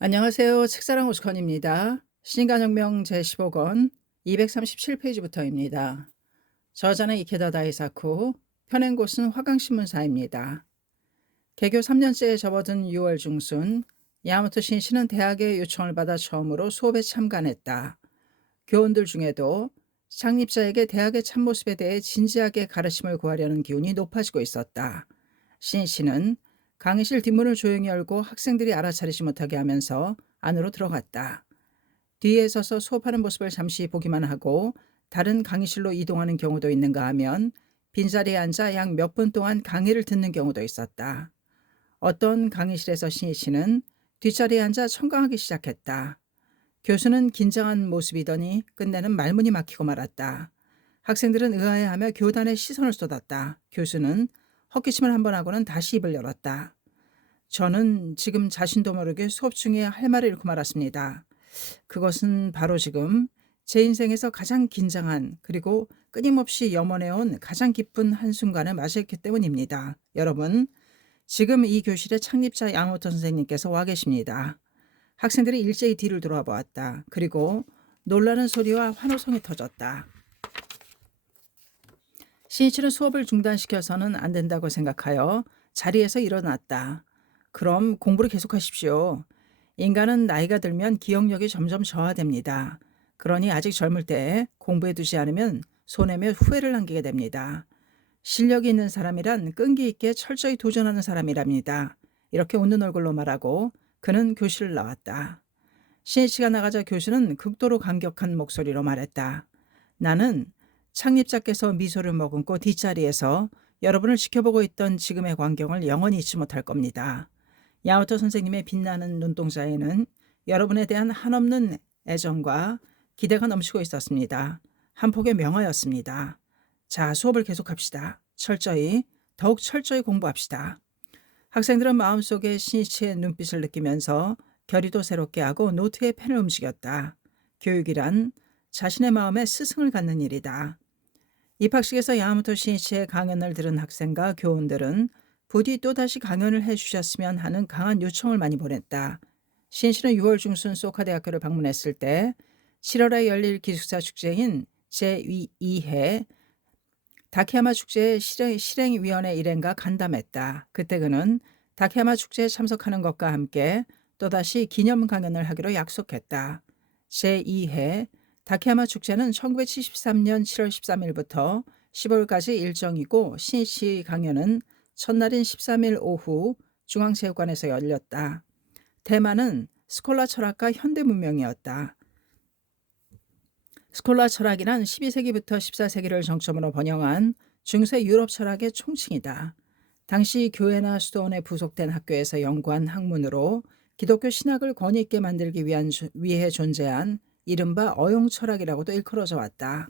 안녕하세요. 책사랑 오스컨입니다. 신간혁명 제15권 237페이지부터입니다. 저자는 이케다 다이사쿠, 펴낸 곳은 화강신문사입니다. 개교 3년째에 접어든 6월 중순, 야마토 신씨는 대학의 요청을 받아 처음으로 수업에 참관했다. 교원들 중에도 창립자에게 대학의 참모습에 대해 진지하게 가르침을 구하려는 기운이 높아지고 있었다. 신씨는 강의실 뒷문을 조용히 열고 학생들이 알아차리지 못하게 하면서 안으로 들어갔다. 뒤에 서서 수업하는 모습을 잠시 보기만 하고 다른 강의실로 이동하는 경우도 있는가 하면 빈자리에 앉아 약 몇 분 동안 강의를 듣는 경우도 있었다. 어떤 강의실에서 신씨는 뒷자리에 앉아 청강하기 시작했다. 교수는 긴장한 모습이더니 끝내는 말문이 막히고 말았다. 학생들은 의아해하며 교단에 시선을 쏟았다. 교수는 헛기침을 한 번 하고는 다시 입을 열었다. 저는 지금 자신도 모르게 수업 중에 할 말을 잃고 말았습니다. 그것은 바로 지금 제 인생에서 가장 긴장한 그리고 끊임없이 염원해온 가장 기쁜 한순간을 맞이했기 때문입니다. 여러분, 지금 이 교실의 창립자 야마모토 선생님께서 와 계십니다. 학생들이 일제히 뒤를 돌아 보았다. 그리고 놀라는 소리와 환호성이 터졌다. 신이치는 수업을 중단시켜서는 안 된다고 생각하여 자리에서 일어났다. 그럼 공부를 계속하십시오. 인간은 나이가 들면 기억력이 점점 저하됩니다. 그러니 아직 젊을 때 공부해 두지 않으면 손해며 후회를 남기게 됩니다. 실력이 있는 사람이란 끈기 있게 철저히 도전하는 사람이랍니다. 이렇게 웃는 얼굴로 말하고 그는 교실을 나왔다. 신이치가 나가자 교수는 극도로 감격한 목소리로 말했다. 나는 창립자께서 미소를 머금고 뒷자리에서 여러분을 지켜보고 있던 지금의 광경을 영원히 잊지 못할 겁니다. 야마토 선생님의 빛나는 눈동자에는 여러분에 대한 한없는 애정과 기대가 넘치고 있었습니다. 한 폭의 명화였습니다. 자, 수업을 계속합시다. 더욱 철저히 공부합시다. 학생들은 마음속에 신이치의 눈빛을 느끼면서 결의도 새롭게 하고 노트에 펜을 움직였다. 교육이란 자신의 마음에 스승을 갖는 일이다. 입학식에서 야마모토 신이치의 강연을 들은 학생과 교원들은 부디 또다시 강연을 해주셨으면 하는 강한 요청을 많이 보냈다. 신이치는 6월 중순 소카 대학교를 방문했을 때 7월에 열릴 기숙사 축제인 제2회 다케야마 축제 실행위원회 일행과 간담했다. 그때 그는 다케야마 축제에 참석하는 것과 함께 또다시 기념 강연을 하기로 약속했다. 제2회 다케야마 축제는 1973년 7월 13일부터 15일까지 일정이고 신이치 강연은 첫날인 13일 오후 중앙체육관에서 열렸다. 테마는 스콜라 철학과 현대문명이었다. 스콜라 철학이란 12세기부터 14세기를 정점으로 번영한 중세 유럽 철학의 총칭이다. 당시 교회나 수도원에 부속된 학교에서 연구한 학문으로 기독교 신학을 권위 있게 만들기 위해 존재한 이른바 어용 철학이라고도 일컬어져 왔다.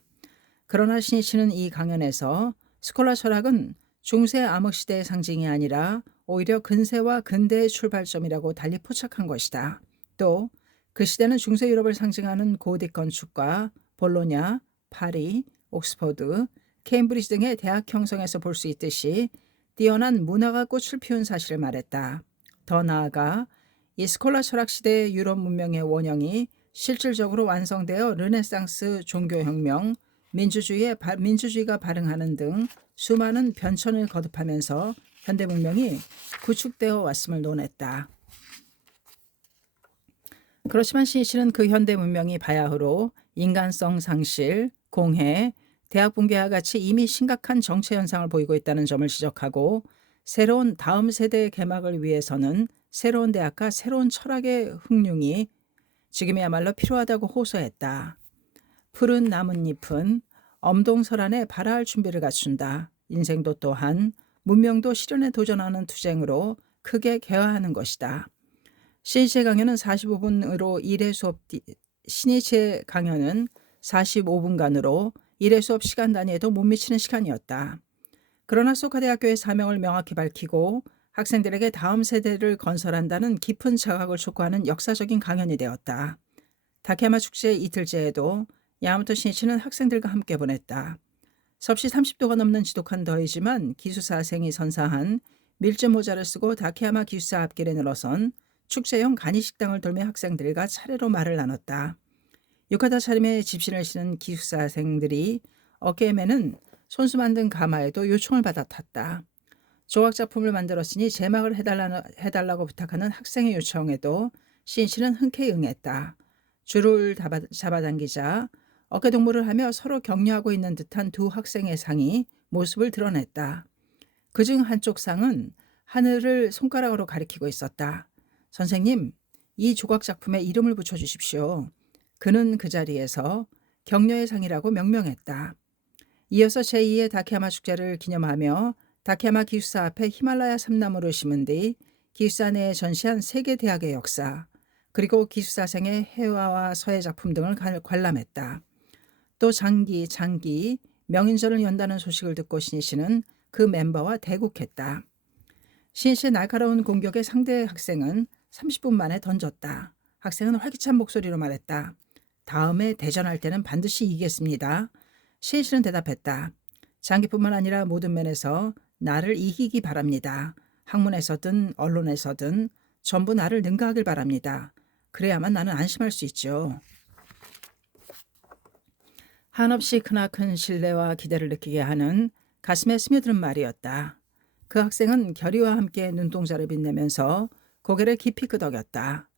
그러나 신이치는 이 강연에서 스콜라 철학은 중세 암흑시대의 상징이 아니라 오히려 근세와 근대의 출발점이라고 달리 포착한 것이다. 또 그 시대는 중세 유럽을 상징하는 고딕 건축과 볼로냐, 파리, 옥스퍼드, 케임브리지 등의 대학 형성에서 볼 수 있듯이 뛰어난 문화가 꽃을 피운 사실을 말했다. 더 나아가 이 스콜라 철학 시대의 유럽 문명의 원형이 실질적으로 완성되어 르네상스 종교혁명, 민주주의가 발흥하는 등 수많은 변천을 거듭하면서 현대 문명이 구축되어 왔음을 논했다. 그렇지만 신이치는 그 현대 문명이 바야흐로 인간성 상실, 공해, 대학 붕괴와 같이 이미 심각한 정체 현상을 보이고 있다는 점을 지적하고 새로운 다음 세대의 개막을 위해서는 새로운 대학과 새로운 철학의 흥융이 지금이야말로 필요하다고 호소했다. 푸른 나뭇잎은 엄동설안에 발화할 준비를 갖춘다. 인생도 또한 문명도 실현에 도전하는 투쟁으로 크게 개화하는 것이다. 신이치의 강연은 45분으로 1회 수업 신이치의 강연은 45분간으로 1회 수업 시간 단위에도 못 미치는 시간이었다. 그러나 소카 대학교의 사명을 명확히 밝히고 학생들에게 다음 세대를 건설한다는 깊은 자각을 촉구하는 역사적인 강연이 되었다. 다케야마 축제 이틀째에도 야마모토 신이치는 학생들과 함께 보냈다. 섭씨 30도가 넘는 지독한 더위지만 기숙사생이 선사한 밀짚 모자를 쓰고 다케야마 기숙사 앞길에 늘어선 축제용 간이식당을 돌며 학생들과 차례로 말을 나눴다. 유카타 차림에 집신을 신은 기숙사생들이 어깨에 매는 손수 만든 가마에도 요청을 받아 탔다. 조각작품을 만들었으니 제막을 해달라고 부탁하는 학생의 요청에도 신씨는 흔쾌히 응했다. 줄을 잡아당기자 어깨동무를 하며 서로 격려하고 있는 듯한 두 학생의 상이 모습을 드러냈다. 그중 한쪽 상은 하늘을 손가락으로 가리키고 있었다. 선생님, 이 조각작품에 이름을 붙여주십시오. 그는 그 자리에서 격려의 상이라고 명명했다. 이어서 제2의 다케야마 축제를 기념하며 다케야마 기숙사 앞에 히말라야 삼나무를 심은 뒤 기숙사 내에 전시한 세계 대학의 역사, 그리고 기숙사생의 해화와 서예 작품 등을 관람했다. 또 장기, 명인전을 연다는 소식을 듣고 신씨는 그 멤버와 대국했다. 신씨의 날카로운 공격에 상대 학생은 30분 만에 던졌다. 학생은 활기찬 목소리로 말했다. 다음에 대전할 때는 반드시 이기겠습니다. 신씨는 대답했다. 장기뿐만 아니라 모든 면에서 나를 이기기 바랍니다. 학문에서든 언론에서든 전부 나를 능가하길 바랍니다. 그래야만 나는 안심할 수 있죠. 한없이 크나큰 신뢰와 기대를 느끼게 하는 가슴에 스며드는 말이었다. 그 학생은 결의와 함께 눈동자를 빛내면서 고개를 깊이 끄덕였다.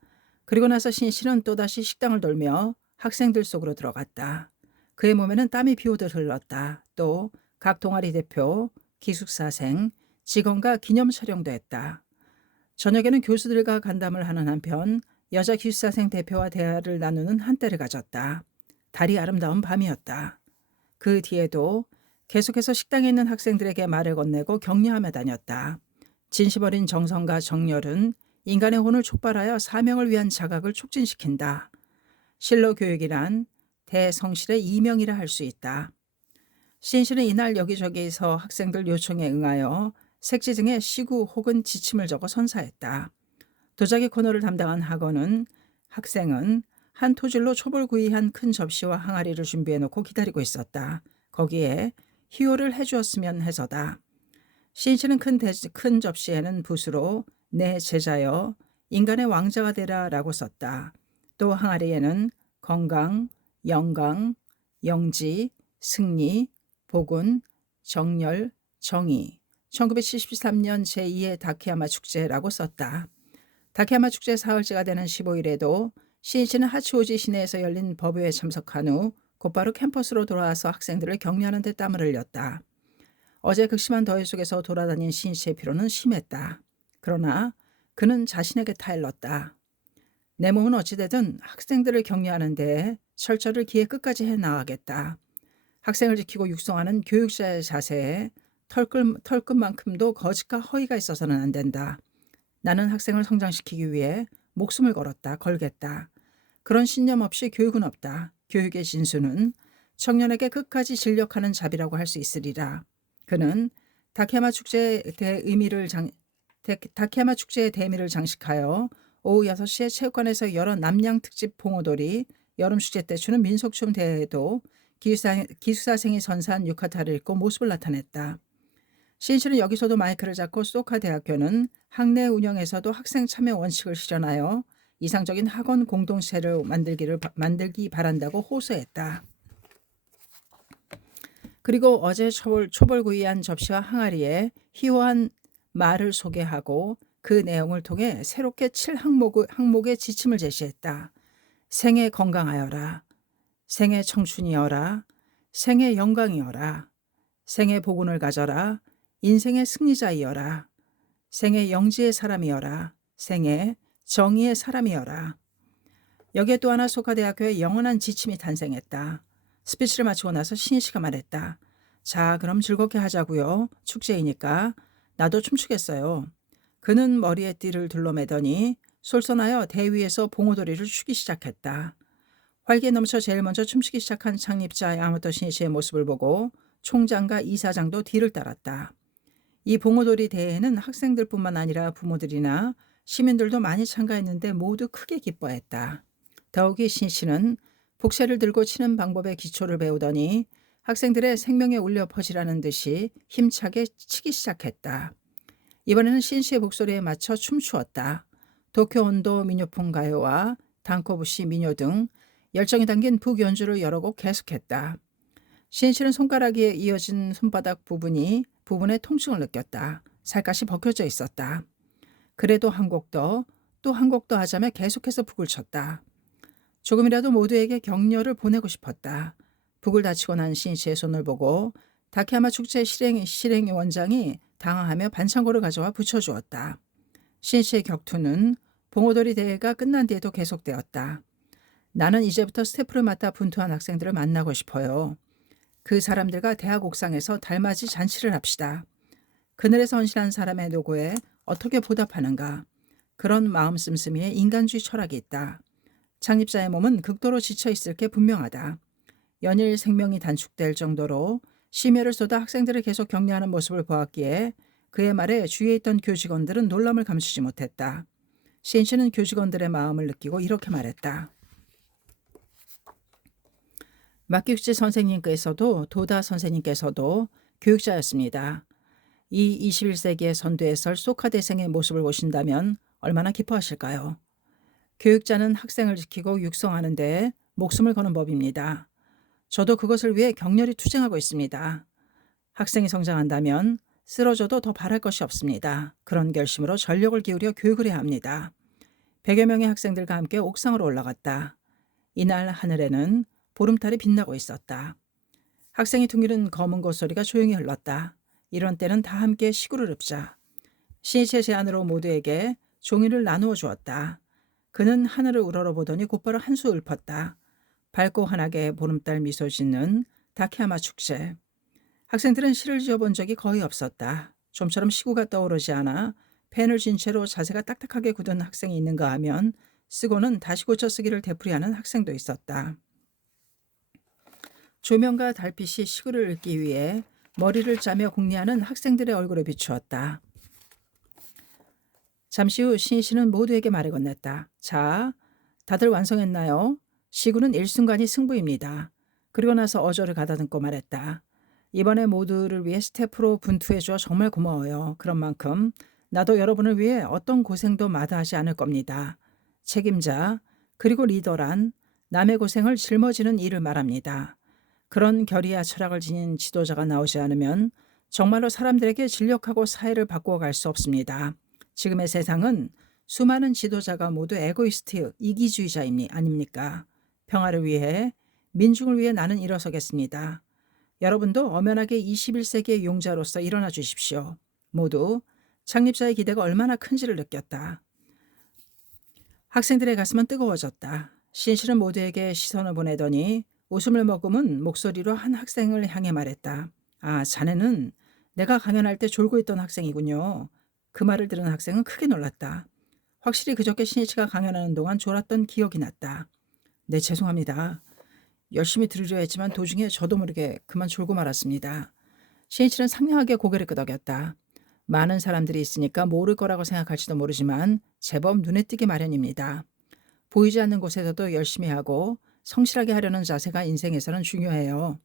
그리고 나서 신씨는 또다시 식당을 돌며 학생들 속으로 들어갔다. 그의 몸에는 땀이 비오듯 흘렀다. 또 각 동아리 대표, 기숙사생, 직원과 기념 촬영도 했다. 저녁에는 교수들과 간담을 하는 한편 여자 기숙사생 대표와 대화를 나누는 한때를 가졌다. 달이 아름다운 밤이었다. 그 뒤에도 계속해서 식당에 있는 학생들에게 말을 건네고 격려하며 다녔다. 진심 어린 정성과 정열은 인간의 혼을 촉발하여 사명을 위한 자각을 촉진시킨다. 실로 교육이란 대성실의 이명이라 할 수 있다. 신씨는 이날 여기저기서 학생들 요청에 응하여 색지 등에 시구 혹은 지침을 적어 선사했다. 도자기 코너를 담당한 학생은 한 토질로 초벌구이한 큰 접시와 항아리를 준비해놓고 기다리고 있었다. 거기에 희호를 해주었으면 해서다. 신씨는 큰 접시에는 붓으로 내 제자여 인간의 왕자가 되라 라고 썼다. 또 항아리에는 건강, 영광, 영지, 승리, 복운, 정열, 정의, 1973년 제2의 다케야마 축제라고 썼다. 다케야마 축제 사흘째가 되는 15일에도 신씨는 하치오지 시내에서 열린 법회에 참석한 후 곧바로 캠퍼스로 돌아와서 학생들을 격려하는 데 땀을 흘렸다. 어제 극심한 더위 속에서 돌아다닌 신씨의 피로는 심했다. 그러나 그는 자신에게 타일렀다. 내 몸은 어찌되든 학생들을 격려하는 데 철저를 기해 끝까지 해나가겠다. 학생을 지키고 육성하는 교육자의 자세에 털끝만큼도 거짓과 허위가 있어서는 안 된다. 나는 학생을 성장시키기 위해 목숨을 걸겠다. 그런 신념 없이 교육은 없다. 교육의 진수는 청년에게 끝까지 진력하는 자비라고 할 수 있으리라. 그는 다케야마 축제의 대미를 장식하여 오후 6시에 체육관에서 여러 남양 특집 봉오돌이, 여름축제 때 추는 민속춤 대회에도 기숙사생이 선사한 유카타를 입고 모습을 나타냈다. 신씨는 여기서도 마이크를 잡고 소카 대학교는 학내 운영에서도 학생 참여 원칙을 실현하여 이상적인 학원 공동체를 만들기 바란다고 호소했다. 그리고 어제 초벌구이한 접시와 항아리에 희호한 말을 소개하고 그 내용을 통해 새롭게 7항목의 지침을 제시했다. 생애 건강하여라. 생애 청춘이여라. 생애 영광이여라. 생애 복운을 가져라. 인생의 승리자이여라. 생애 영지의 사람이여라. 생애 정의의 사람이여라. 여기에 또 하나 소카대학교의 영원한 지침이 탄생했다. 스피치를 마치고 나서 신씨가 말했다. 자, 그럼 즐겁게 하자고요. 축제이니까 나도 춤추겠어요. 그는 머리에 띠를 둘러매더니 솔선하여 대위에서 봉오도리를 추기 시작했다. 활기에 넘쳐 제일 먼저 춤추기 시작한 창립자 야마토 신씨의 모습을 보고 총장과 이사장도 뒤를 따랐다. 이 봉오도리 대회에는 학생들뿐만 아니라 부모들이나 시민들도 많이 참가했는데 모두 크게 기뻐했다. 더욱이 신씨는 북새를 들고 치는 방법의 기초를 배우더니 학생들의 생명에 울려 퍼지라는 듯이 힘차게 치기 시작했다. 이번에는 신씨의 목소리에 맞춰 춤추었다. 도쿄온도 민요풍 가요와 단코부시 민요 등 열정이 담긴 북연주를 여러 곡 계속했다. 신씨는 손가락에 이어진 손바닥 부분에 통증을 느꼈다. 살갗이 벗겨져 있었다. 그래도 한 곡 더, 또 한 곡 더 하자며 계속해서 북을 쳤다. 조금이라도 모두에게 격려를 보내고 싶었다. 북을 다치고 난 신씨의 손을 보고 다케야마 축제 실행 원장이 당황하며 반창고를 가져와 붙여주었다. 신씨의 격투는 봉오돌이 대회가 끝난 뒤에도 계속되었다. 나는 이제부터 스태프를 맡아 분투한 학생들을 만나고 싶어요. 그 사람들과 대학 옥상에서 달맞이 잔치를 합시다. 그늘에서 헌신한 사람의 노고에 어떻게 보답하는가. 그런 마음 씀씀이에 인간주의 철학이 있다. 창립자의 몸은 극도로 지쳐있을 게 분명하다. 연일 생명이 단축될 정도로 심혈을 쏟아 학생들을 계속 격려하는 모습을 보았기에 그의 말에 주위에 있던 교직원들은 놀람을 감추지 못했다. 신씨는 교직원들의 마음을 느끼고 이렇게 말했다. 마키우치 선생님께서도 도다 선생님께서도 교육자였습니다. 이 21세기의 선두에 설 소카대생의 모습을 보신다면 얼마나 기뻐하실까요? 교육자는 학생을 지키고 육성하는 데 목숨을 거는 법입니다. 저도 그것을 위해 격렬히 투쟁하고 있습니다. 학생이 성장한다면 쓰러져도 더 바랄 것이 없습니다. 그런 결심으로 전력을 기울여 교육을 해야 합니다. 100여 명의 학생들과 함께 옥상으로 올라갔다. 이날 하늘에는 보름달이 빛나고 있었다. 학생이 둥기는 검은 고소리가 조용히 흘렀다. 이런 때는 다 함께 시구를 읊자. 신이치의 제안으로 모두에게 종이를 나누어 주었다. 그는 하늘을 우러러보더니 곧바로 한 수 읊었다. 밝고 환하게 보름달 미소 짓는 다케야마 축제. 학생들은 시를 지어본 적이 거의 없었다. 좀처럼 시구가 떠오르지 않아 펜을 쥔 채로 자세가 딱딱하게 굳은 학생이 있는가 하면 쓰고는 다시 고쳐 쓰기를 되풀이하는 학생도 있었다. 조명과 달빛이 시구를 읽기 위해 머리를 짜며 궁리하는 학생들의 얼굴을 비추었다. 잠시 후 신씨는 모두에게 말을 건넸다. 자, 다들 완성했나요? 시구는 일순간이 승부입니다. 그리고 나서 어조를 가다듬고 말했다. 이번에 모두를 위해 스태프로 분투해줘 정말 고마워요. 그런 만큼 나도 여러분을 위해 어떤 고생도 마다하지 않을 겁니다. 책임자, 그리고 리더란 남의 고생을 짊어지는 일을 말합니다. 그런 결의와 철학을 지닌 지도자가 나오지 않으면 정말로 사람들에게 진력하고 사회를 바꾸어 갈 수 없습니다. 지금의 세상은 수많은 지도자가 모두 에고이스트, 이기주의자 아닙니까? 평화를 위해, 민중을 위해 나는 일어서겠습니다. 여러분도 엄연하게 21세기의 용자로서 일어나 주십시오. 모두 창립자의 기대가 얼마나 큰지를 느꼈다. 학생들의 가슴은 뜨거워졌다. 신씨는 모두에게 시선을 보내더니 웃음을 머금은 목소리로 한 학생을 향해 말했다. 아, 자네는 내가 강연할 때 졸고 있던 학생이군요. 그 말을 들은 학생은 크게 놀랐다. 확실히 그저께 신이치가 강연하는 동안 졸았던 기억이 났다. 네, 죄송합니다. 열심히 들으려 했지만 도중에 저도 모르게 그만 졸고 말았습니다. 신이치는 상냥하게 고개를 끄덕였다. 많은 사람들이 있으니까 모를 거라고 생각할지도 모르지만 제법 눈에 띄기 마련입니다. 보이지 않는 곳에서도 열심히 하고 성실하게 하려는 자세가 인생에서는 중요해요.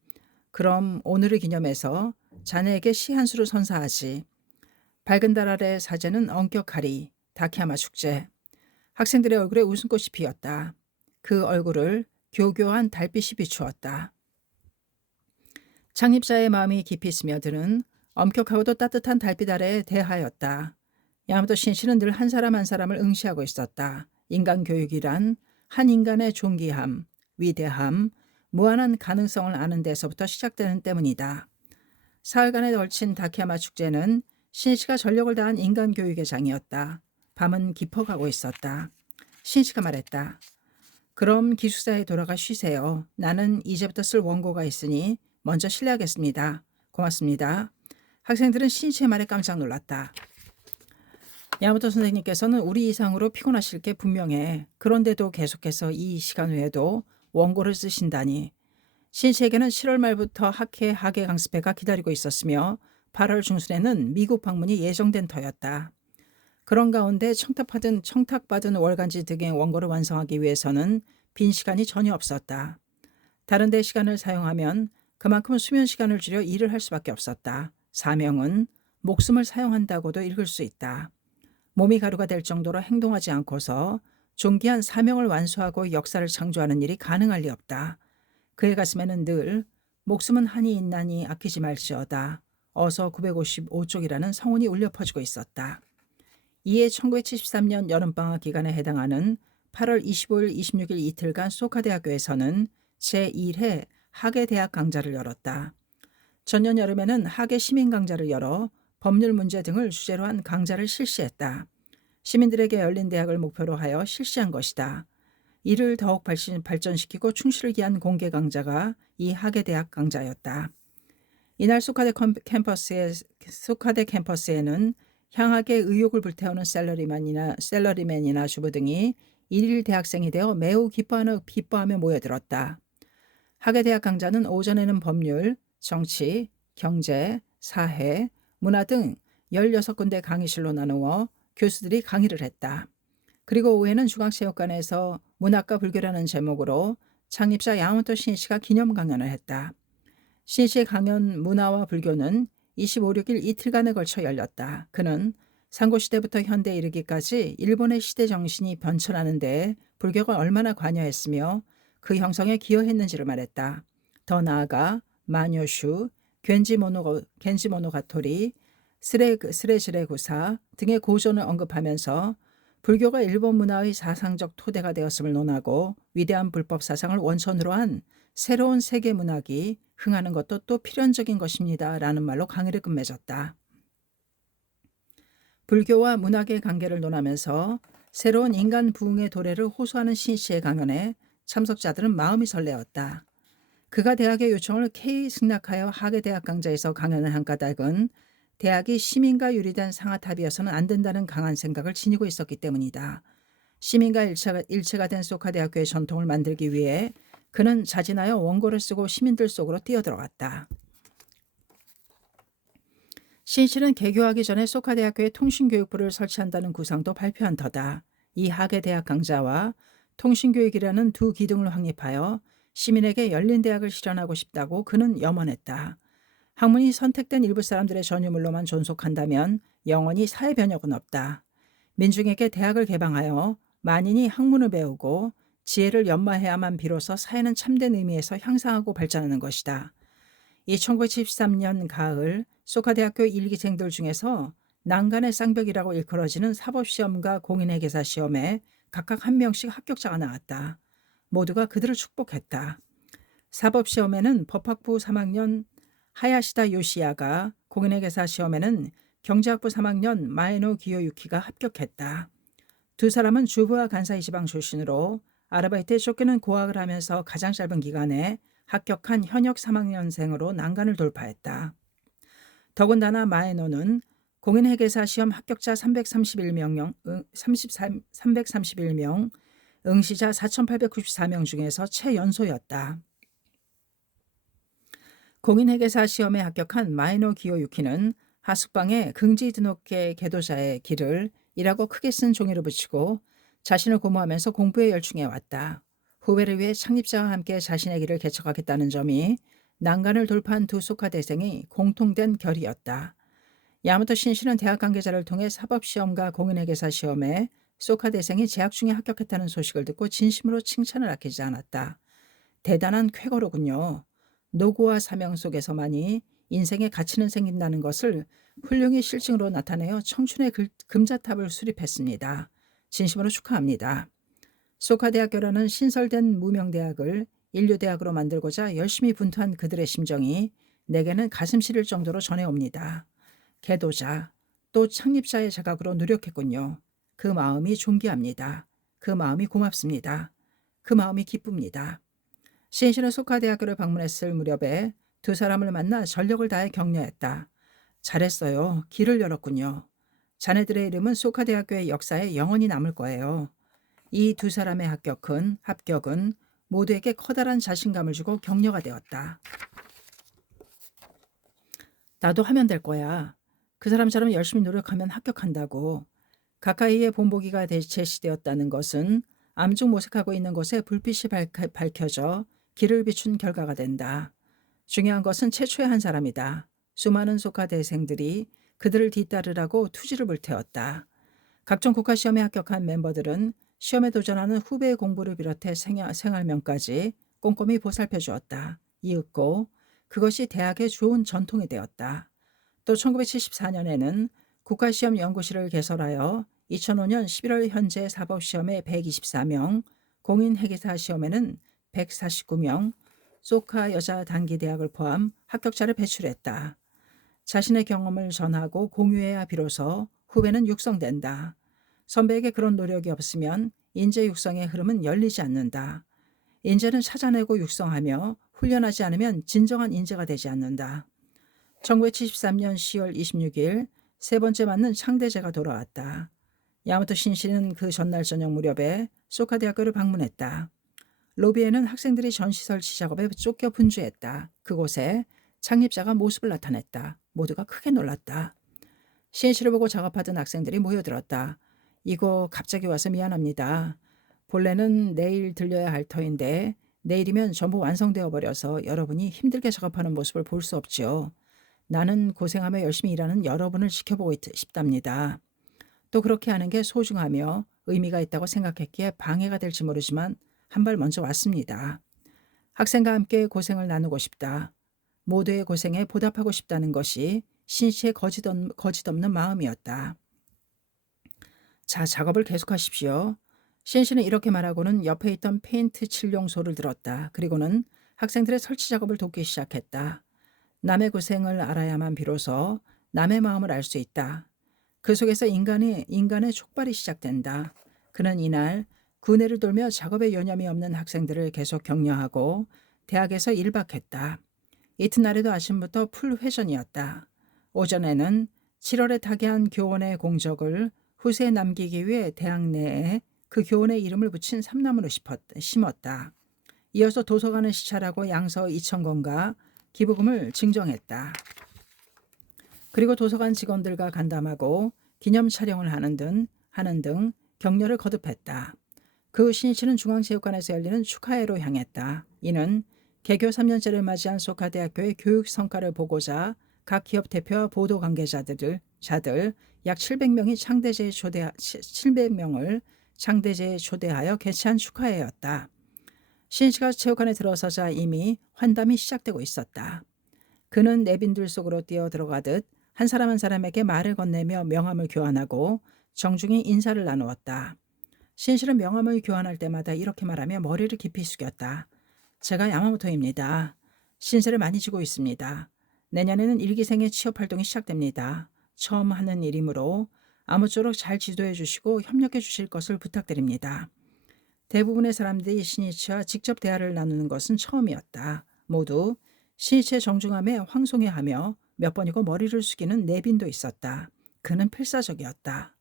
그럼 오늘을 기념해서 자네에게 시 한 수를 선사하지. 밝은 달 아래 사제는 엄격하리. 다케야마 축제. 학생들의 얼굴에 웃음꽃이 피었다. 그 얼굴을 교교한 달빛이 비추었다. 창립자의 마음이 깊이 스며드는 엄격하고도 따뜻한 달빛 아래에 대하였다. 야마토 신씨는 늘 한 사람 한 사람을 응시하고 있었다. 인간 교육이란 한 인간의 존귀함, 위대함, 무한한 가능성을 아는 데서부터 시작되는 때문이다. 사흘간에 걸친 다케야마 축제는 신씨가 전력을 다한 인간 교육의 장이었다. 밤은 깊어가고 있었다. 신씨가 말했다. 그럼 기숙사에 돌아가 쉬세요. 나는 이제부터 쓸 원고가 있으니 먼저 실례하겠습니다. 고맙습니다. 학생들은 신씨의 말에 깜짝 놀랐다. 야마토 선생님께서는 우리 이상으로 피곤하실 게 분명해. 그런데도 계속해서 이 시간 외에도 원고를 쓰신다니. 신씨에게는 7월 말부터 하계 강습회가 기다리고 있었으며 8월 중순에는 미국 방문이 예정된 터였다. 그런 가운데 청탁받은 월간지 등의 원고를 완성하기 위해서는 빈 시간이 전혀 없었다. 다른 데 시간을 사용하면 그만큼 수면 시간을 줄여 일을 할 수밖에 없었다. 사명은 목숨을 사용한다고도 읽을 수 있다. 몸이 가루가 될 정도로 행동하지 않고서 존귀한 사명을 완수하고 역사를 창조하는 일이 가능할 리 없다. 그의 가슴에는 늘 목숨은 한이 있나니 아끼지 말지어다. 어서 955쪽이라는 성운이 울려 퍼지고 있었다. 이에 1973년 여름방학 기간에 해당하는 8월 25일, 26일 이틀간 소카대학교에서는 제1회 학예대학 강좌를 열었다. 전년 여름에는 학예 시민 강좌를 열어 법률 문제 등을 주제로 한 강좌를 실시했다. 시민들에게 열린 대학을 목표로 하여 실시한 것이다. 이를 더욱 발전시키고 충실을 기한 공개 강좌가 이 학예대학 강좌였다. 이날 소카대 캠퍼스에는 향하게 의욕을 불태우는 셀러리맨이나 주부 등이 일일 대학생이 되어 매우 기뻐하며 모여들었다. 학예대학 강좌는 오전에는 법률, 정치, 경제, 사회, 문화 등 16군데 강의실로 나누어 교수들이 강의를 했다. 그리고 오후에는 중앙체육관에서 문학과 불교라는 제목으로 창립자 야마모토 신이치가 기념 강연을 했다. 신이치의 강연 문화와 불교는 25, 6일 이틀간에 걸쳐 열렸다. 그는 상고시대부터 현대에 이르기까지 일본의 시대 정신이 변천하는 데에 불교가 얼마나 관여했으며 그 형성에 기여했는지를 말했다. 더 나아가 마녀슈, 겐지모노가토리, 스레즈레구사 등의 고전을 언급하면서 불교가 일본 문화의 사상적 토대가 되었음을 논하고 위대한 불법 사상을 원천으로 한 새로운 세계 문학이 흥하는 것도 또 필연적인 것입니다. 라는 말로 강의를 끝맺었다. 불교와 문학의 관계를 논하면서 새로운 인간 부흥의 도래를 호소하는 신씨의 강연에 참석자들은 마음이 설레었다. 그가 대학의 요청을 승낙하여 학예대학 강좌에서 강연을 한 까닭은 대학이 시민과 유리된 상아탑이어서는 안 된다는 강한 생각을 지니고 있었기 때문이다. 시민과 일체가 된 소카대학교의 전통을 만들기 위해 그는 자진하여 원고를 쓰고 시민들 속으로 뛰어들어갔다. 신이치는 개교하기 전에 소카대학교에 통신교육부를 설치한다는 구상도 발표한 터다. 이 학예대학 강좌와 통신교육이라는 두 기둥을 확립하여 시민에게 열린 대학을 실현하고 싶다고 그는 염원했다. 학문이 선택된 일부 사람들의 전유물로만 존속한다면 영원히 사회 변혁은 없다. 민중에게 대학을 개방하여 만인이 학문을 배우고 지혜를 연마해야만 비로소 사회는 참된 의미에서 향상하고 발전하는 것이다. 이 1973년 가을 소카대학교 일기생들 중에서 난간의 쌍벽이라고 일컬어지는 사법시험과 공인회계사 시험에 각각 한 명씩 합격자가 나왔다. 모두가 그들을 축복했다. 사법시험에는 법학부 3학년 하야시다 요시야가, 공인회계사 시험에는 경제학부 3학년 마에노 기요유키가 합격했다. 두 사람은 주부와 간사이 지방 출신으로 아르바이트에 쫓기는 고학을 하면서 가장 짧은 기간에 합격한 현역 3학년생으로 난간을 돌파했다. 더군다나 마에노는 공인회계사 시험 합격자 331명, 응시자 4,894명 중에서 최연소였다. 공인회계사 시험에 합격한 마에노 기요유키는 하숙방에 긍지 드노케 개도자의 길을 이라고 크게 쓴 종이를 붙이고 자신을 고무하면서 공부에 열중해 왔다. 후배를 위해 창립자와 함께 자신의 길을 개척하겠다는 점이 난간을 돌파한 두 소카대생이 공통된 결의였다. 야마토 신씨는 대학 관계자를 통해 사법시험과 공인회계사 시험에 소카대생이 재학 중에 합격했다는 소식을 듣고 진심으로 칭찬을 아끼지 않았다. 대단한 쾌거로군요. 노고와 사명 속에서만이 인생의 가치는 생긴다는 것을 훌륭히 실증으로 나타내어 청춘의 금자탑을 수립했습니다. 진심으로 축하합니다. 소카대학교라는 신설된 무명대학을 인류대학으로 만들고자 열심히 분투한 그들의 심정이 내게는 가슴 시릴 정도로 전해옵니다. 개도자, 또 창립자의 자각으로 노력했군요. 그 마음이 존귀합니다. 그 마음이 고맙습니다. 그 마음이 기쁩니다. 신씨는 소카대학교를 방문했을 무렵에 두 사람을 만나 전력을 다해 격려했다. 잘했어요. 길을 열었군요. 자네들의 이름은 소카대학교의 역사에 영원히 남을 거예요. 이 두 사람의 합격은 모두에게 커다란 자신감을 주고 격려가 되었다. 나도 하면 될 거야. 그 사람처럼 열심히 노력하면 합격한다고. 가까이에 본보기가 제시되었다는 것은 암중 모색하고 있는 곳에 불빛이 밝혀져 길을 비춘 결과가 된다. 중요한 것은 최초의 한 사람이다. 수많은 소카대생들이 그들을 뒤따르라고 투지를 불태웠다. 각종 국가시험에 합격한 멤버들은 시험에 도전하는 후배의 공부를 비롯해 생활면까지 꼼꼼히 보살펴 주었다. 이윽고 그것이 대학의 좋은 전통이 되었다. 또 1974년에는 국가시험연구실을 개설하여 2005년 11월 현재 사법시험에 124명, 공인회계사 시험에는 149명, 소카 여자 단기대학을 포함 합격자를 배출했다. 자신의 경험을 전하고 공유해야 비로소 후배는 육성된다. 선배에게 그런 노력이 없으면 인재 육성의 흐름은 열리지 않는다. 인재는 찾아내고 육성하며 훈련하지 않으면 진정한 인재가 되지 않는다. 1973년 10월 26일 세 번째 맞는 창대제가 돌아왔다. 야마토 신씨는 그 전날 저녁 무렵에 소카 대학교를 방문했다. 로비에는 학생들이 전시 설치 작업에 쫓겨 분주했다. 그곳에 창립자가 모습을 나타냈다. 모두가 크게 놀랐다. 신씨를 보고 작업하던 학생들이 모여들었다. 이거 갑자기 와서 미안합니다. 본래는 내일 들려야 할 터인데 내일이면 전부 완성되어 버려서 여러분이 힘들게 작업하는 모습을 볼 수 없지요. 나는 고생하며 열심히 일하는 여러분을 지켜보고 싶답니다. 또 그렇게 하는 게 소중하며 의미가 있다고 생각했기에 방해가 될지 모르지만 한 발 먼저 왔습니다. 학생과 함께 고생을 나누고 싶다. 모두의 고생에 보답하고 싶다는 것이 신씨의 거짓없는 마음이었다. 자, 작업을 계속하십시오. 신씨는 이렇게 말하고는 옆에 있던 페인트 칠용소를 들었다. 그리고는 학생들의 설치 작업을 돕기 시작했다. 남의 고생을 알아야만 비로소 남의 마음을 알 수 있다. 그 속에서 인간의 촉발이 시작된다. 그는 이날 구내를 돌며 작업에 여념이 없는 학생들을 계속 격려하고 대학에서 일박했다. 이튿날에도 아침부터 풀 회전이었다. 오전에는 7월에 타계한 교원의 공적을 후세에 남기기 위해 대학 내에 그 교원의 이름을 붙인 삼나무를 심었다. 이어서 도서관을 시찰하고 양서 2,000권과 기부금을 증정했다. 그리고 도서관 직원들과 간담하고 기념 촬영을 하는 등 격려를 거듭했다. 그 신씨는 중앙체육관에서 열리는 축하회로 향했다. 이는 개교 3년째를 맞이한 소카대학교의 교육 성과를 보고자 각 기업 대표와 보도 관계자들 약 700명을 창대제에 초대하여 개최한 축하회였다. 신씨가 체육관에 들어서자 이미 환담이 시작되고 있었다. 그는 내빈들 속으로 뛰어 들어가듯 한 사람 한 사람에게 말을 건네며 명함을 교환하고 정중히 인사를 나누었다. 신씨는 명함을 교환할 때마다 이렇게 말하며 머리를 깊이 숙였다. 제가 야마모토입니다. 신세를 많이 지고 있습니다. 내년에는 일기생의 취업 활동이 시작됩니다. 처음 하는 일이므로 아무쪼록 잘 지도해 주시고 협력해 주실 것을 부탁드립니다. 대부분의 사람들이 신이치와 직접 대화를 나누는 것은 처음이었다. 모두 신이치의 정중함에 황송해하며 몇 번이고 머리를 숙이는 내빈도 있었다. 그는 필사적이었다.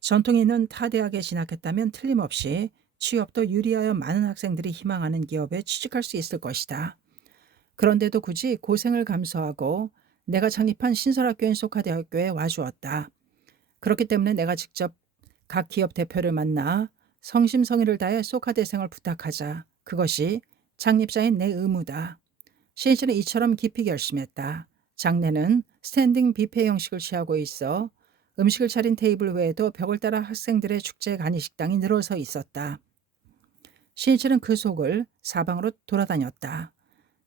전통이 있는 타 대학에 진학했다면 틀림없이 취업도 유리하여 많은 학생들이 희망하는 기업에 취직할 수 있을 것이다. 그런데도 굳이 고생을 감수하고 내가 창립한 신설학교인 소카대학교에 와주었다. 그렇기 때문에 내가 직접 각 기업 대표를 만나 성심성의를 다해 소카대생을 부탁하자. 그것이 창립자인 내 의무다. 신씨는 이처럼 깊이 결심했다. 장내는 스탠딩 뷔페 형식을 취하고 있어 음식을 차린 테이블 외에도 벽을 따라 학생들의 축제 간이식당이 늘어서 있었다. 신이치는 그 속을 사방으로 돌아다녔다.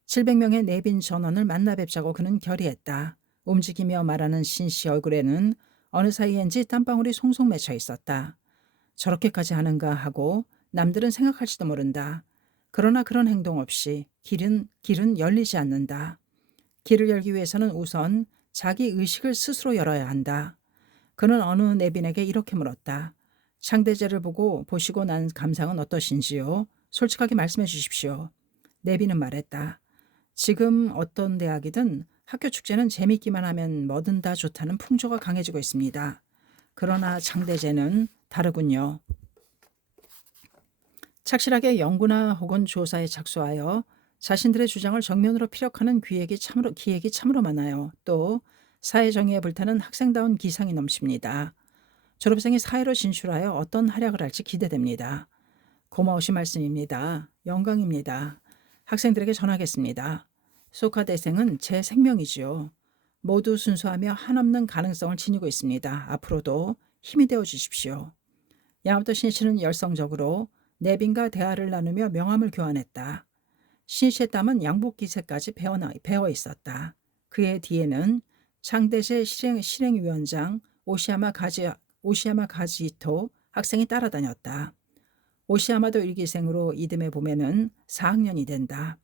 700명의 내빈 전원을 만나 뵙자고 그는 결의했다. 움직이며 말하는 신씨 얼굴에는 어느 사이엔지 땀방울이 송송 맺혀 있었다. 저렇게까지 하는가 하고 남들은 생각할지도 모른다. 그러나 그런 행동 없이 길은 열리지 않는다. 길을 열기 위해서는 우선 자기 의식을 스스로 열어야 한다. 그는 어느 내빈에게 이렇게 물었다. 창대제를 보시고 난 감상은 어떠신지요? 솔직하게 말씀해 주십시오. 내빈은 말했다. 지금 어떤 대학이든 학교 축제는 재밌기만 하면 뭐든 다 좋다는 풍조가 강해지고 있습니다. 그러나 창대제는 다르군요. 착실하게 연구나 혹은 조사에 착수하여 자신들의 주장을 정면으로 피력하는 기획이 참으로 많아요. 또 사회정의에 불타는 학생다운 기상이 넘칩니다. 졸업생이 사회로 진출하여 어떤 활약을 할지 기대됩니다. 고마우신 말씀입니다. 영광입니다. 학생들에게 전하겠습니다. 소카대생은 제 생명이지요. 모두 순수하며 한없는 가능성을 지니고 있습니다. 앞으로도 힘이 되어 주십시오. 야마토 신이시는 열성적으로 내빈과 대화를 나누며 명함을 교환했다. 신이시의 땀은 양복 기세까지 배어 있었다. 그의 뒤에는 창대제 실행위원장 오시야마 가지토 학생이 따라다녔다. 오시야마도 일기생으로 이듬해 봄에는 4학년이 된다.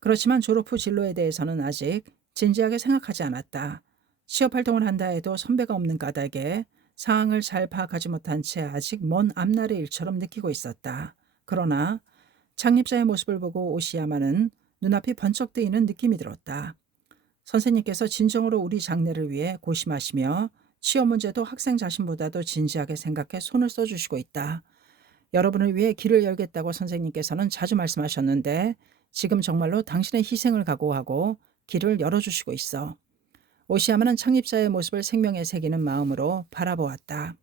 그렇지만 졸업 후 진로에 대해서는 아직 진지하게 생각하지 않았다. 취업 활동을 한다 해도 선배가 없는 까닭에 상황을 잘 파악하지 못한 채 아직 먼 앞날의 일처럼 느끼고 있었다. 그러나 창립자의 모습을 보고 오시야마는 눈앞이 번쩍 뜨이는 느낌이 들었다. 선생님께서 진정으로 우리 장래를 위해 고심하시며 취업 문제도 학생 자신보다도 진지하게 생각해 손을 써주시고 있다. 여러분을 위해 길을 열겠다고 선생님께서는 자주 말씀하셨는데 지금 정말로 당신의 희생을 각오하고 길을 열어주시고 있어. 오시야마는 창립자의 모습을 생명에 새기는 마음으로 바라보았다.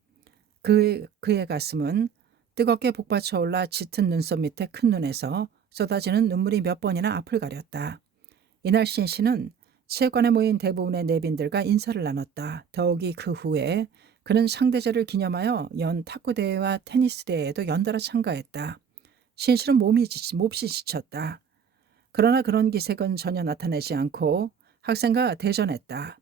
그의 가슴은 뜨겁게 복받쳐 올라 짙은 눈썹 밑에 큰 눈에서 쏟아지는 눈물이 몇 번이나 앞을 가렸다. 이날 신씨는 체육관에 모인 대부분의 내빈들과 인사를 나눴다. 더욱이 그 후에 그는 상대제를 기념하여 연 탁구 대회와 테니스 대회에도 연달아 참가했다. 신씨는 몹시 지쳤다. 그러나 그런 기색은 전혀 나타내지 않고 학생과 대전했다.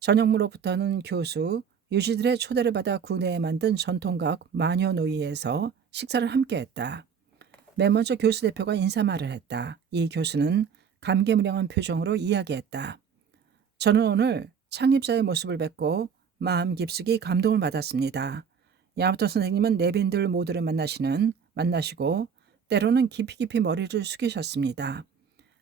저녁무로부터는 교수, 유지들의 초대를 받아 구내에 만든 전통가옥 마녀노이에서 식사를 함께했다. 맨 먼저 교수 대표가 인사말을 했다. 이 교수는 감개무량한 표정으로 이야기했다. 저는 오늘 창립자의 모습을 뵙고 마음 깊숙이 감동을 받았습니다. 야마토 선생님은 내빈들 모두를 만나시고 때로는 깊이 머리를 숙이셨습니다.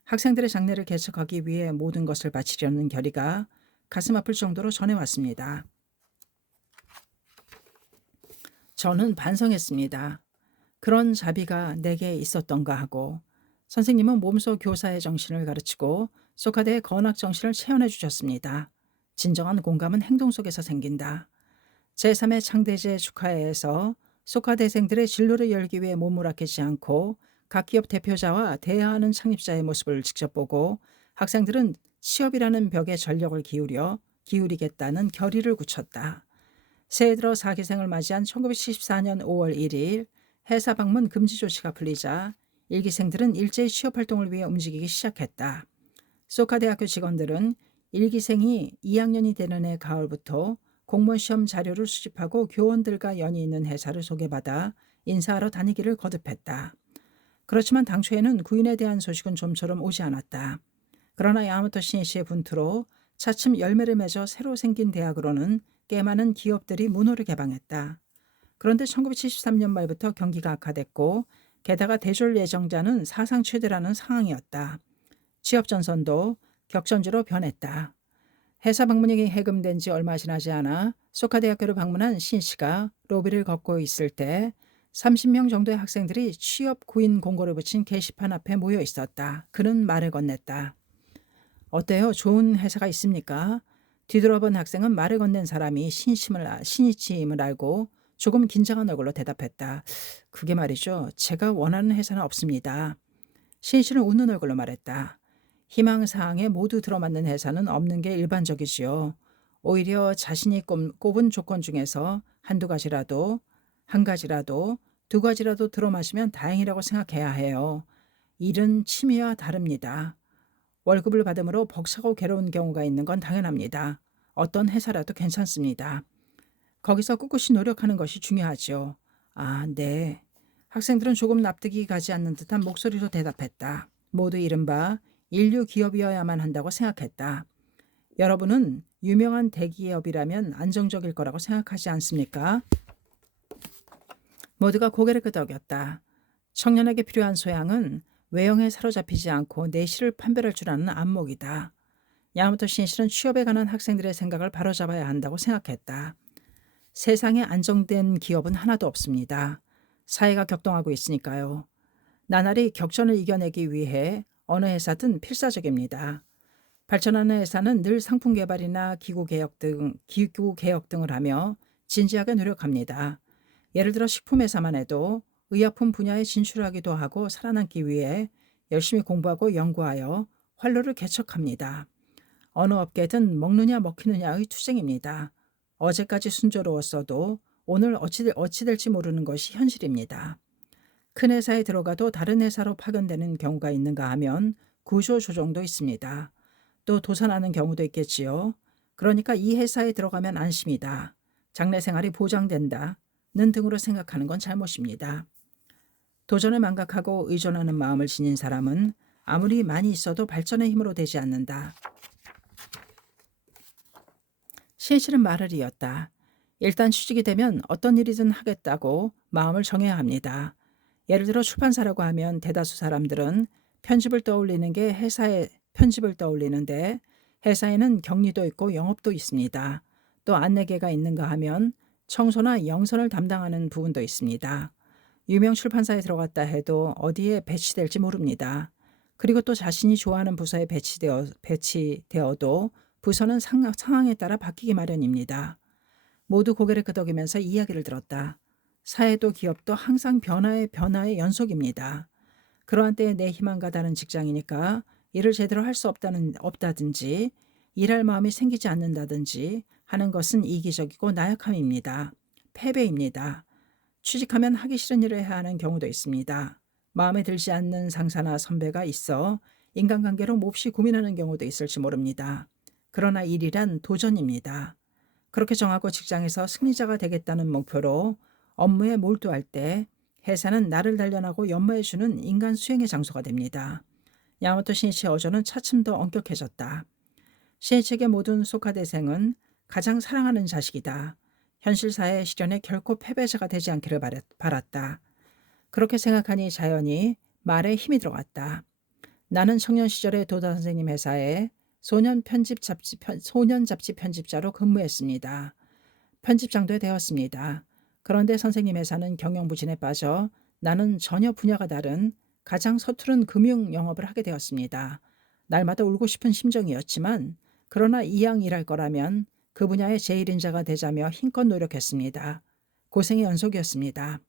학생들의 장래를 개척하기 위해 모든 것을 바치려는 결의가 가슴 아플 정도로 전해왔습니다. 저는 반성했습니다. 그런 자비가 내게 있었던가 하고 선생님은 몸소 교사의 정신을 가르치고 소카데의 건학 정신을 체현해 주셨습니다. 진정한 공감은 행동 속에서 생긴다. 제3회 창대제 축하회에서 소카대생들의 진로를 열기 위해 몸을 아끼지 않고 각 기업 대표자와 대화하는 창립자의 모습을 직접 보고 학생들은 취업이라는 벽에 전력을 기울이겠다는 결의를 굳혔다. 새해 들어 4기생을 맞이한 1974년 5월 1일 회사 방문 금지 조치가 풀리자 일기생들은 일제히 취업 활동을 위해 움직이기 시작했다. 소카대학교 직원들은 일기생이 2학년이 되는 해 가을부터 공무원 시험 자료를 수집하고 교원들과 연이 있는 회사를 소개받아 인사하러 다니기를 거듭했다. 그렇지만 당초에는 구인에 대한 소식은 좀처럼 오지 않았다. 그러나 야마토 신이시의 분투로 차츰 열매를 맺어 새로 생긴 대학으로는 꽤 많은 기업들이 문호를 개방했다. 그런데 1973년 말부터 경기가 악화됐고 게다가 대졸 예정자는 사상 최대라는 상황이었다. 취업 전선도 격전지로 변했다. 회사 방문이 해금된 지 얼마 지나지 않아 소카대학교를 방문한 신 씨가 로비를 걷고 있을 때 30명 정도의 학생들이 취업 구인 공고를 붙인 게시판 앞에 모여 있었다. 그는 말을 건넸다. 어때요? 좋은 회사가 있습니까? 뒤돌아본 학생은 말을 건넨 사람이 신이치임을 알고 조금 긴장한 얼굴로 대답했다. 그게 말이죠. 제가 원하는 회사는 없습니다. 신 씨는 웃는 얼굴로 말했다. 희망사항에 모두 들어맞는 회사는 없는 게 일반적이지요. 오히려 자신이 꼽은 조건 중에서 한 가지라도 두 가지라도 들어마시면 다행이라고 생각해야 해요. 일은 취미와 다릅니다. 월급을 받음으로 벅차고 괴로운 경우가 있는 건 당연합니다. 어떤 회사라도 괜찮습니다. 거기서 꿋꿋이 노력하는 것이 중요하죠. 아, 네. 학생들은 조금 납득이 가지 않는 듯한 목소리로 대답했다. 모두 이른바 인류 기업이어야만 한다고 생각했다. 여러분은 유명한 대기업이라면 안정적일 거라고 생각하지 않습니까? 모두가 고개를 끄덕였다. 청년에게 필요한 소양은 외형에 사로잡히지 않고 내실을 판별할 줄 아는 안목이다. 야마토 신실은 취업에 관한 학생들의 생각을 바로잡아야 한다고 생각했다. 세상에 안정된 기업은 하나도 없습니다. 사회가 격동하고 있으니까요. 나날이 격전을 이겨내기 위해 어느 회사든 필사적입니다. 발전하는 회사는 늘 상품 개발이나 기구 개혁 등을 하며 진지하게 노력합니다. 예를 들어 식품회사만 해도 의약품 분야에 진출하기도 하고 살아남기 위해 열심히 공부하고 연구하여 활로를 개척합니다. 어느 업계든 먹느냐 먹히느냐의 투쟁입니다. 어제까지 순조로웠어도 오늘 어찌 될지 모르는 것이 현실입니다. 큰 회사에 들어가도 다른 회사로 파견되는 경우가 있는가 하면 구조 조정도 있습니다. 또 도산하는 경우도 있겠지요. 그러니까 이 회사에 들어가면 안심이다. 장래 생활이 보장된다. 는 등으로 생각하는 건 잘못입니다. 도전을 망각하고 의존하는 마음을 지닌 사람은 아무리 많이 있어도 발전의 힘으로 되지 않는다. 신실은 말을 이었다. 일단 취직이 되면 어떤 일이든 하겠다고 마음을 정해야 합니다. 예를 들어 출판사라고 하면 대다수 사람들은 편집을 떠올리는 게 회사의 편집을 떠올리는데 회사에는 격리도 있고 영업도 있습니다. 또 안내계가 있는가 하면 청소나 영선을 담당하는 부분도 있습니다. 유명 출판사에 들어갔다 해도 어디에 배치될지 모릅니다. 그리고 또 자신이 좋아하는 부서에 배치되어도 부서는 상황에 따라 바뀌기 마련입니다. 모두 고개를 끄덕이면서 이야기를 들었다. 사회도 기업도 항상 변화의 연속입니다. 그러한 때에 내 희망과 다른 직장이니까 일을 제대로 할 수 없다든지 일할 마음이 생기지 않는다든지 하는 것은 이기적이고 나약함입니다. 패배입니다. 취직하면 하기 싫은 일을 해야 하는 경우도 있습니다. 마음에 들지 않는 상사나 선배가 있어 인간관계로 몹시 고민하는 경우도 있을지 모릅니다. 그러나 일이란 도전입니다. 그렇게 정하고 직장에서 승리자가 되겠다는 목표로 업무에 몰두할 때 회사는 나를 단련하고 연마해주는 인간 수행의 장소가 됩니다. 야마토 신이치의 어조는 차츰 더 엄격해졌다. 신이치에게 모든 소카대생은 가장 사랑하는 자식이다. 현실사의 시련에 결코 패배자가 되지 않기를 바랐다. 그렇게 생각하니 자연히 말에 힘이 들어갔다. 나는 청년 시절에 도다 선생님 회사에 소년 잡지 편집자로 근무했습니다. 편집장도 되었습니다. 그런데 선생님 회사는 경영부진에 빠져 나는 전혀 분야가 다른 가장 서투른 금융 영업을 하게 되었습니다. 날마다 울고 싶은 심정이었지만 그러나 이왕 일할 거라면 그 분야의 제1인자가 되자며 힘껏 노력했습니다. 고생의 연속이었습니다.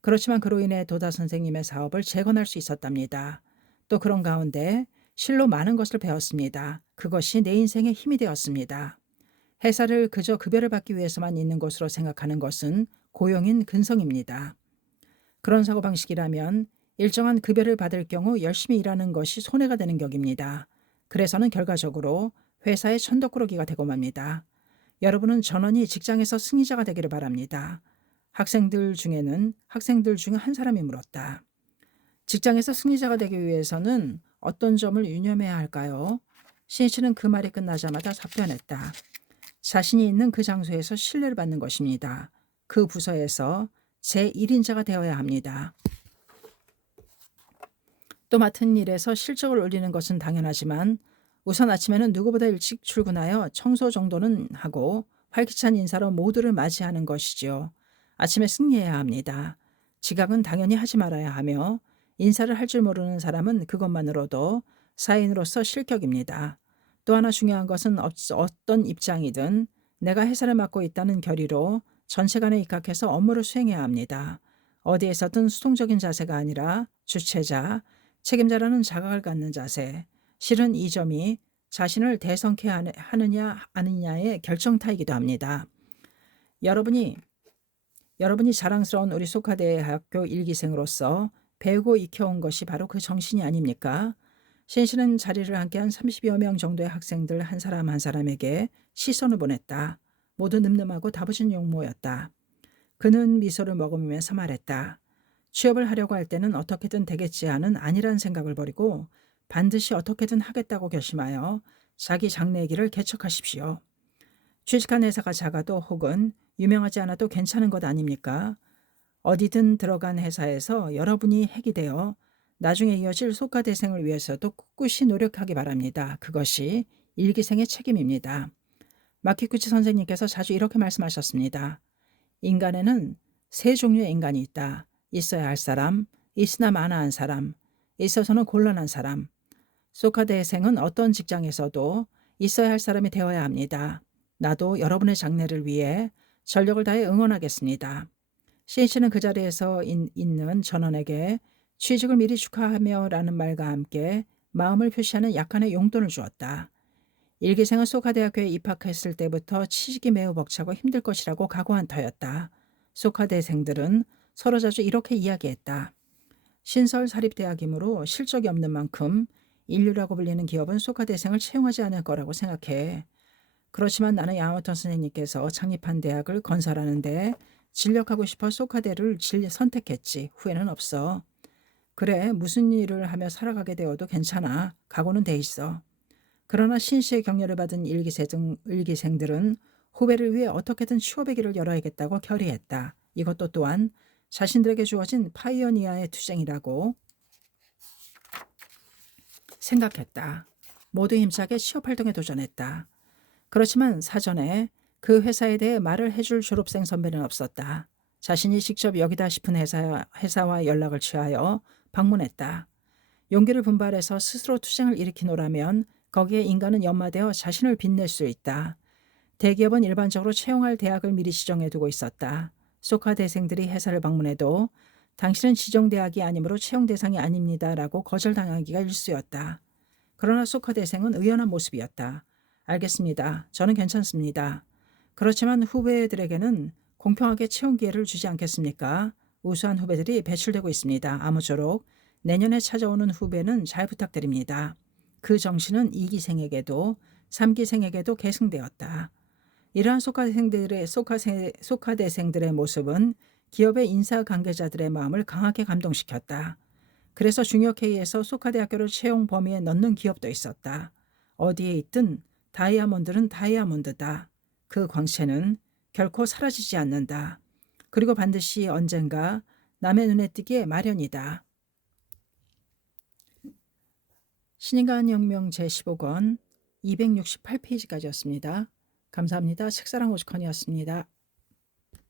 그렇지만 그로 인해 도다 선생님의 사업을 재건할 수 있었답니다. 또 그런 가운데 실로 많은 것을 배웠습니다. 그것이 내 인생의 힘이 되었습니다. 회사를 그저 급여를 받기 위해서만 있는 것으로 생각하는 것은 고용인 근성입니다. 그런 사고방식이라면 일정한 급여를 받을 경우 열심히 일하는 것이 손해가 되는 격입니다. 그래서는 결과적으로 회사의 천덕꾸러기가 되고 맙니다. 여러분은 전원이 직장에서 승리자가 되기를 바랍니다. 학생들 중 한 사람이 물었다. 직장에서 승리자가 되기 위해서는 어떤 점을 유념해야 할까요? 신이치는 그 말이 끝나자마자 답변했다. 자신이 있는 그 장소에서 신뢰를 받는 것입니다. 그 부서에서 제1인자가 되어야 합니다. 또 맡은 일에서 실적을 올리는 것은 당연하지만 우선 아침에는 누구보다 일찍 출근하여 청소 정도는 하고 활기찬 인사로 모두를 맞이하는 것이지요. 아침에 승리해야 합니다. 지각은 당연히 하지 말아야 하며 인사를 할 줄 모르는 사람은 그것만으로도 사인으로서 실격입니다. 또 하나 중요한 것은 어떤 입장이든 내가 회사를 맡고 있다는 결의로 전체간에 입각해서 업무를 수행해야 합니다. 어디에서든 수동적인 자세가 아니라 주체자, 책임자라는 자각을 갖는 자세. 실은 이 점이 자신을 대성케 하느냐 아니냐의 결정타이기도 합니다. 여러분이 자랑스러운 우리 소카대학교 일기생으로서 배우고 익혀온 것이 바로 그 정신이 아닙니까? 신실은 자리를 함께한 30여 명 정도의 학생들 한 사람 한 사람에게 시선을 보냈다. 모두 늠름하고 다부진 용모였다. 그는 미소를 머금으면서 말했다. 취업을 하려고 할 때는 어떻게든 되겠지 하는 안일한 생각을 버리고 반드시 어떻게든 하겠다고 결심하여 자기 장래의 길을 개척하십시오. 취직한 회사가 작아도 혹은 유명하지 않아도 괜찮은 것 아닙니까? 어디든 들어간 회사에서 여러분이 핵이 되어 나중에 이어질 소카대생을 위해서도 꿋꿋이 노력하기 바랍니다. 그것이 일기생의 책임입니다. 마키구치 선생님께서 자주 이렇게 말씀하셨습니다. 인간에는 세 종류의 인간이 있다. 있어야 할 사람, 있으나 마나한 사람, 있어서는 곤란한 사람. 소카대생은 어떤 직장에서도 있어야 할 사람이 되어야 합니다. 나도 여러분의 장래를 위해 전력을 다해 응원하겠습니다. 신이치는 그 자리에서 있는 전원에게 취직을 미리 축하하며 라는 말과 함께 마음을 표시하는 약간의 용돈을 주었다. 일기생은 소카대학교에 입학했을 때부터 취직이 매우 벅차고 힘들 것이라고 각오한 터였다. 소카대생들은 서로 자주 이렇게 이야기했다. 신설 사립대학이므로 실적이 없는 만큼 인류라고 불리는 기업은 소카대생을 채용하지 않을 거라고 생각해. 그렇지만 나는 야마토 선생님께서 창립한 대학을 건설하는데 진력하고 싶어 소카대를 선택했지. 후회는 없어. 그래, 무슨 일을 하며 살아가게 되어도 괜찮아. 각오는 돼 있어. 그러나 신시의 격려를 받은 일기생들은 후배를 위해 어떻게든 취업의 길을 열어야겠다고 결의했다. 이것도 또한 자신들에게 주어진 파이오니아의 투쟁이라고 생각했다. 모두 힘차게 취업 활동에 도전했다. 그렇지만 사전에 그 회사에 대해 말을 해줄 졸업생 선배는 없었다. 자신이 직접 여기다 싶은 회사와 연락을 취하여 방문했다. 용기를 분발해서 스스로 투쟁을 일으키노라면 거기에 인간은 연마되어 자신을 빛낼 수 있다. 대기업은 일반적으로 채용할 대학을 미리 지정해두고 있었다. 소카 대생들이 회사를 방문해도 당신은 지정대학이 아니므로 채용 대상이 아닙니다라고 거절당하기가 일쑤였다. 그러나 소카 대생은 의연한 모습이었다. 알겠습니다. 저는 괜찮습니다. 그렇지만 후배들에게는 공평하게 채용 기회를 주지 않겠습니까? 우수한 후배들이 배출되고 있습니다. 아무쪼록 내년에 찾아오는 후배는 잘 부탁드립니다. 그 정신은 2기생에게도 3기생에게도 계승되었다. 이러한 소카대생들의 모습은 기업의 인사 관계자들의 마음을 강하게 감동시켰다. 그래서 중역회의에서 소카대학교를 채용 범위에 넣는 기업도 있었다. 어디에 있든 다이아몬드는 다이아몬드다. 그 광채는 결코 사라지지 않는다. 그리고 반드시 언젠가 남의 눈에 띄기에 마련이다. 신인간혁명 제15권 268페이지까지였습니다. 감사합니다. 책사랑 오죽헌이었습니다.